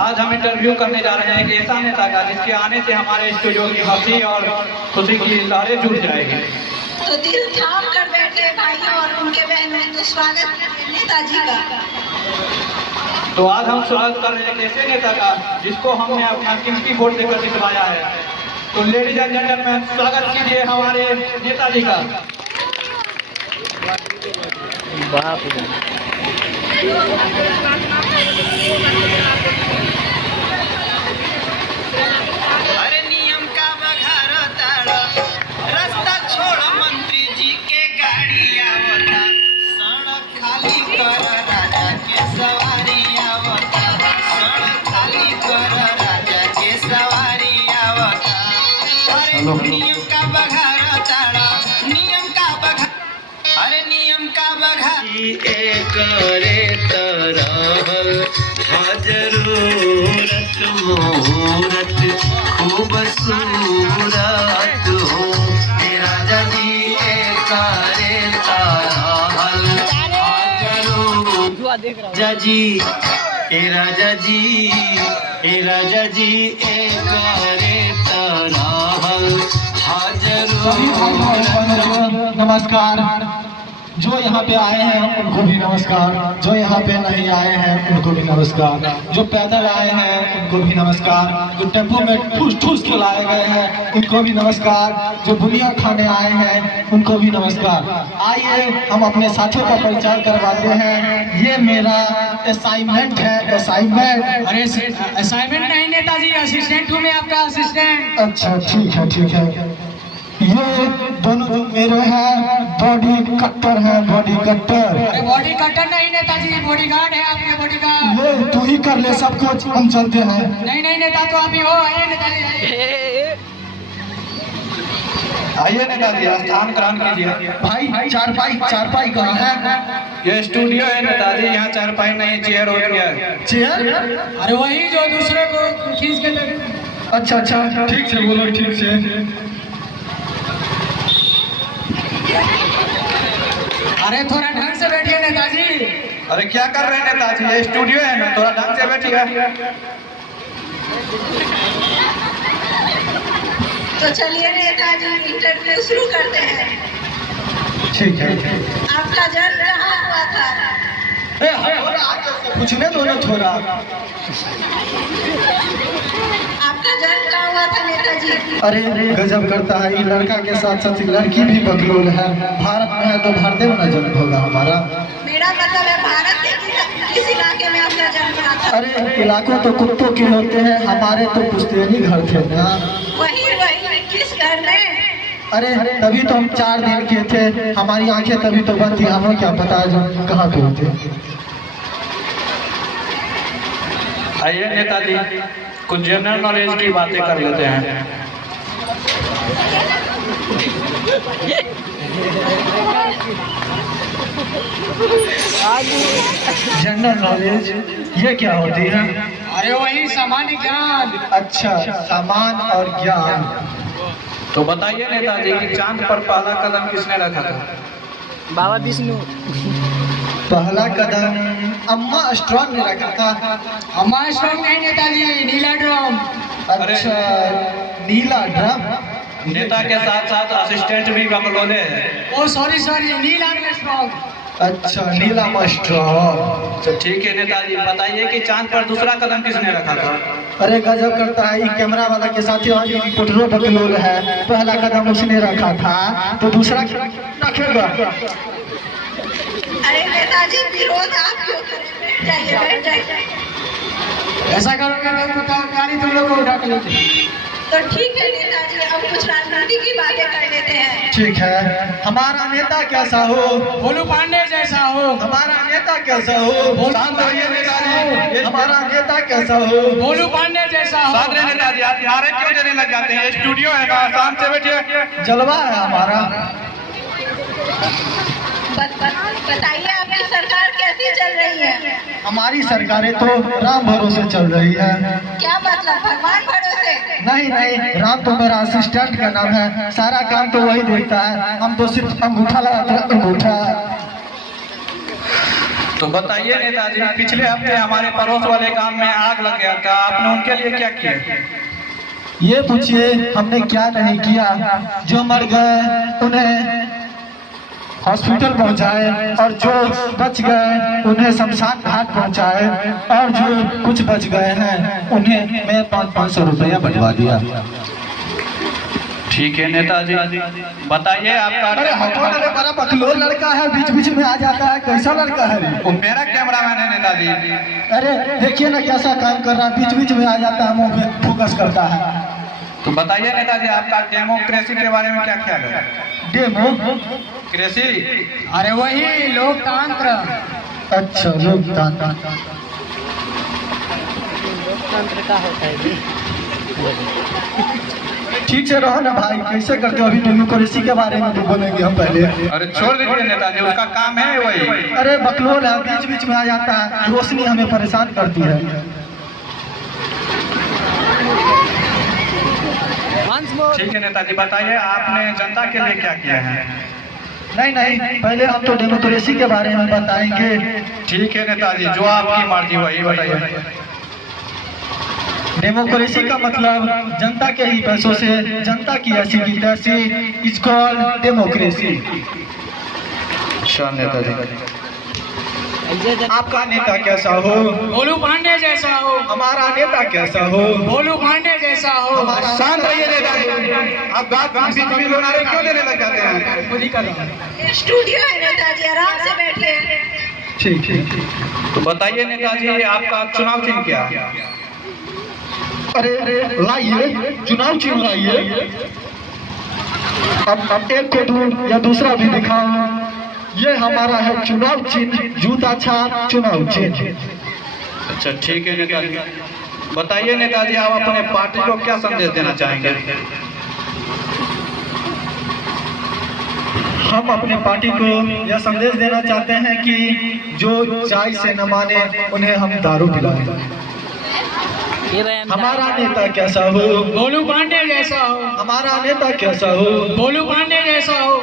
आज हम इंटरव्यू करने जा रहे हैं एक ऐसा नेता का जिसके आने से हमारे स्टूडियो की हंसी और खुशी की लहरें जुड़ जाएगी। तो दिल थाम कर बैठे भाइयों और उनके बहनों, तो स्वागत नेताजी का। तो आज हम स्वागत कर रहे हैं एक ऐसे नेता का जिसको हमने अपना कीमती वोट देकर जितवाया है। तो लेडीज एंड जेंटलमैन, स्वागत कीजिए हमारे नेताजी का। अरे नियम का बघार ताड़ा, रास्ता छोड़ मंत्री जी के गाड़ी आवता, सड़क खाली कर राजा के सवारी आवता, सड़क खाली कर राजा के सवारी आवता। अरे नियम का बघार ताड़ा, नियम का बघार, अरे नियम का बघार एक रे तरहल जरूरत मुहूर्त खूबसूरत हो, राजा जी एक रे तरहल राजा जी, राजा जी, राजा जी एक रे तरहल जरूरत। नमस्कार। जो यहाँ पे आए हैं उनको भी नमस्कार, जो यहाँ पे नहीं आए हैं उनको भी नमस्कार, जो पैदल आए हैं उनको भी नमस्कार, जो टेम्पो में ठूस ठूस के लाए गए हैं उनको भी नमस्कार, जो बुनिया खाने आए हैं उनको भी नमस्कार। आइए हम अपने साथियों का परिचय करवाते हैं। ये मेरा असाइनमेंट है। असाइनमेंट? अरे असाइनमेंट नहीं नेताजी, असिस्टेंट हूँ मैं आपका असिस्टेंट। अच्छा ठीक है ठीक है। ये दोनों जो मेरे हैं बॉडी कट्टर हैं, बॉडी कट्टर। अरे बॉडी कट्टर नहीं नेताजी, बॉडीगार्ड है आपके बॉडीगार्ड। ये तू ही कर ले सब कुछ, हम चलते हैं। नहीं नहीं नेता तो आप ही हो। आइए नेताजी आइए नेताजी, स्थान ग्रहण कीजिए। भाई चारपाई कहाँ है? ये स्टूडियो है नेताजी, यहाँ चारपाई नहीं, चेयर हो गया। चेयर? अरे वही जो दूसरे को खींच के ले। अच्छा अच्छा ठीक से बोलो, ठीक से। अरे थोड़ा ढंग से बैठिए नेताजी। अरे क्या कर रहे हैं नेताजी, ये स्टूडियो है ना, थोड़ा ढंग से बैठिए। तो चलिए नेताजी इंटरव्यू शुरू करते हैं। ठीक है। आपका जन्म कहाँ हुआ था? पूछने दो ना थोड़ा। आपका जन्म कहाँ हुआ था नेताजी? अरे गजब करता है, ये लड़का के साथ साथ लड़की भी बकलोल है। भारत में है तो भारतीय ना जन्म होगा हमारा। मेरा मतलब है भारत के किस इलाके में आपका जन्म हुआ था? अरे इलाकों तो कुत्तों के होते हैं, हमारे तो पुश्तैनी घर थे ना। वही किस घर में? अरे तभी तो हम 4 दिन के थे, हमारी आंखें तभी तो बंद थी, हमें क्या पता जो कहाँ पे होते। आइए नेताजी, कुछ जनरल नॉलेज की बातें कर लेते हैं। जनरल नॉलेज ये क्या होती है? अरे वही सामान्य ज्ञान। अच्छा, सामान और ज्ञान। तो बताइए नेताजी कि चांद पर पहला कदम किसने रखा था? बाबा विष्णु। पहला कदम अम्मा स्ट्रॉन्ग ने रखा था। हमारा स्ट्रॉन्ग नहीं नेताजी, नीला ड्रम। अच्छा, नीला ड्रम। नेता के साथ साथ असिस्टेंट भी बकलोले हैं। ओ सॉरी नीला स्ट्रॉन्ग। अच्छा, नीला स्ट्रॉन्ग। तो ठीक है नेताजी, बताइए कि चांद पर दूसरा कदम किसने रखा था? अरे गजब करता है, ये कैमरा वाला के साथ ही पुटरो बकलोल है। पहला कदम उसने रखा था तो दूसरा रखेगा। अरे नेताजी विरोध आप क्यों करें? जाइए बैठ जाइए। ऐसा करोगे तो गाड़ी तुम लोग को उठा के लेते। तो ठीक है नेताजी, अब कुछ राजनीति की बातें कर लेते हैं। ठीक है। हमारा नेता कैसा हो? भोलू पांडे जैसा हो। हमारा नेता कैसा हो? शांत रहिए नेताजी। हमारा नेता कैसा हो? भोलू पांडे जैसा हो। शांत रहिए नेताजी, आप नारे क्यों देने लग जाते हैं? स्टूडियो है ना, शांत से बैठिए। जलवा है हमारा। बताइए आपकी सरकार कैसी चल रही है? हमारी सरकारें तो राम भरोसे चल रही है। क्या मतलब, भगवान भरोसे? नहीं नहीं, राम तो मेरा असिस्टेंट का नाम है, सारा काम तो वही देखता है, हम तो सिर्फ अंगूठा लगाते हैं, अंगूठा। तो बताइए नेताजी, पिछले हफ्ते हमारे पड़ोस वाले गांव में आग लग गया था, आपने उनके लिए क्या किया? ये पूछिए हमने क्या नहीं किया। जो मर गए उन्हें हॉस्पिटल पहुंचाए और जो बच गए उन्हें शमशान घाट पहुंचाए और जो कुछ बच गए हैं उन्हें मैं 500 रुपया बंटवा दिया। ठीक है नेताजी, बताइए आपका। अरे हमारा बड़ा बकलोल लड़का है, बीच बीच में आ जाता है, कैसा लड़का है? वो मेरा कैमरामैन है नेताजी। अरे देखिए ना कैसा काम कर रहा है, बीच बीच में आ जाता है, मुंह पे फोकस करता है। तो बताइए नेताजी, आपका डेमोक्रेसी के बारे में क्या ख्याल है? डेमोक्रेसी? अरे वही लोकतंत्र। अच्छा, लोकतंत्र। ठीक से रहो ना भाई, कैसे करते हो? अभी डेमोक्रेसी के बारे में बोलेंगे हम पहले। अरे छोड़ दीजिए नेताजी, उसका काम है वही। अरे बकलोल है, बीच बीच में आ जाता है, रोशनी हमें परेशान करती है। ठीक है नेताजी, बताइए आपने जनता के लिए क्या किया है? नहीं, पहले हम तो डेमोक्रेसी के बारे में बताएंगे। ठीक है नेताजी, जो आपकी मर्जी वही बताइए। डेमोक्रेसी का मतलब जनता के ही पैसों से जनता की ऐसी की तैसी, इज कॉल्ड डेमोक्रेसी। अच्छा नेताजी, आपका नेता कैसा हो? भोलू पांडे जैसा हो। हमारा नेता कैसा हो? भोलू पांडे जैसा हो। शांत रहिए नेताजी, आप बात बीच में किनारे क्यों देने लग जाते हैं? खुद ही कर रहा हूं। स्टूडियो है नेताजी, आराम से बैठिए। ठीक। तो बताइए नेताजी, आपका चुनाव चिन्ह क्या है? अरे लाइए, चुनाव चिन्ह लाइए। अब एक को दूं या दूसरा भी दिखाऊं। ये हमारा है चुनाव चिन्ह, जूता छाप चुनाव चिन्ह। अच्छा ठीक है नेताजी, बताइए नेताजी, आप अपने पार्टी को क्या संदेश देना चाहेंगे? हम अपने पार्टी को यह संदेश देना चाहते हैं कि जो चाय से न माने उन्हें हम दारू पिलाएं। हमारा नेता कैसा हो? भोलू पांडे जैसा हो। हमारा नेता कैसा हो? भोलू पांडे जैसा हो।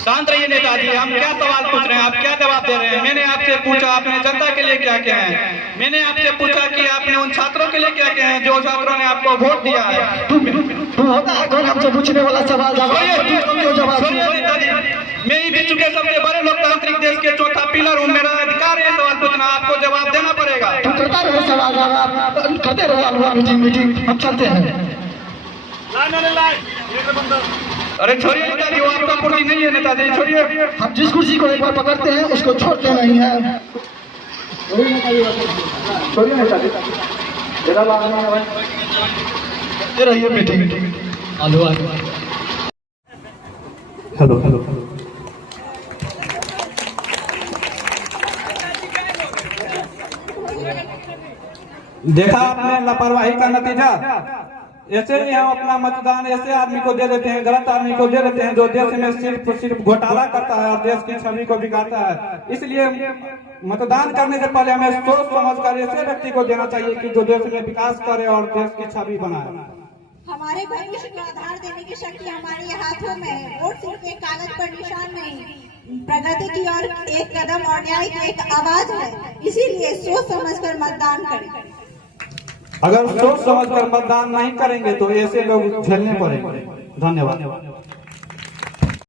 शांत रहिए नेताजी, हम क्या सवाल पूछ रहे हैं, आप क्या जवाब दे रहे हैं? मैंने आपसे पूछा आपने जनता के लिए क्या किया है। मैंने आपसे पूछा कि आपने उन छात्रों के लिए क्या किया है जो छात्रों ने आपको वोट दिया है। तू होता है कौन हमसे पूछने वाला सवाल? जवाब मैं ही विश्व के सबसे बड़े लोकतांत्रिक देश के चौथा पिलर हूँ, मेरा अधिकार है सवाल पूछना, आपको जवाब देना पड़ेगा। तू करता रहे सवाल जवाब, करते रहो मीटिंग, हम चलते हैं। अरे छोड़िए नेताजी, वो आपका कुर्सी नहीं है नेताजी, छोड़िए। हम जिस कुर्सी को एक बार पकड़ते हैं उसको छोड़ते नहीं है। छोड़िए नेताजी, रहिए मीटिंग। हेलो। देखा आपने लापरवाही का नतीजा। ऐसे ही हम अपना मतदान ऐसे आदमी को दे देते हैं, गलत आदमी को दे देते हैं जो देश में सिर्फ घोटाला करता है और देश की छवि को बिगाड़ता है। इसलिए मतदान करने से पहले हमें सोच समझ कर ऐसे व्यक्ति को देना चाहिए कि जो देश में विकास करे और देश की छवि बनाए। हमारे भविष्य को आधार देने की शक्ति हमारे हाथों में है। वोट सिर्फ एक कागज पर निशान नहीं, प्रगति की ओर एक कदम और न्याय की एक आवाज है। इसीलिए सोच समझकर मतदान करें। अगर सोच समझकर मतदान नहीं करेंगे तो ऐसे लोग झेलने पड़ेंगे। धन्यवाद।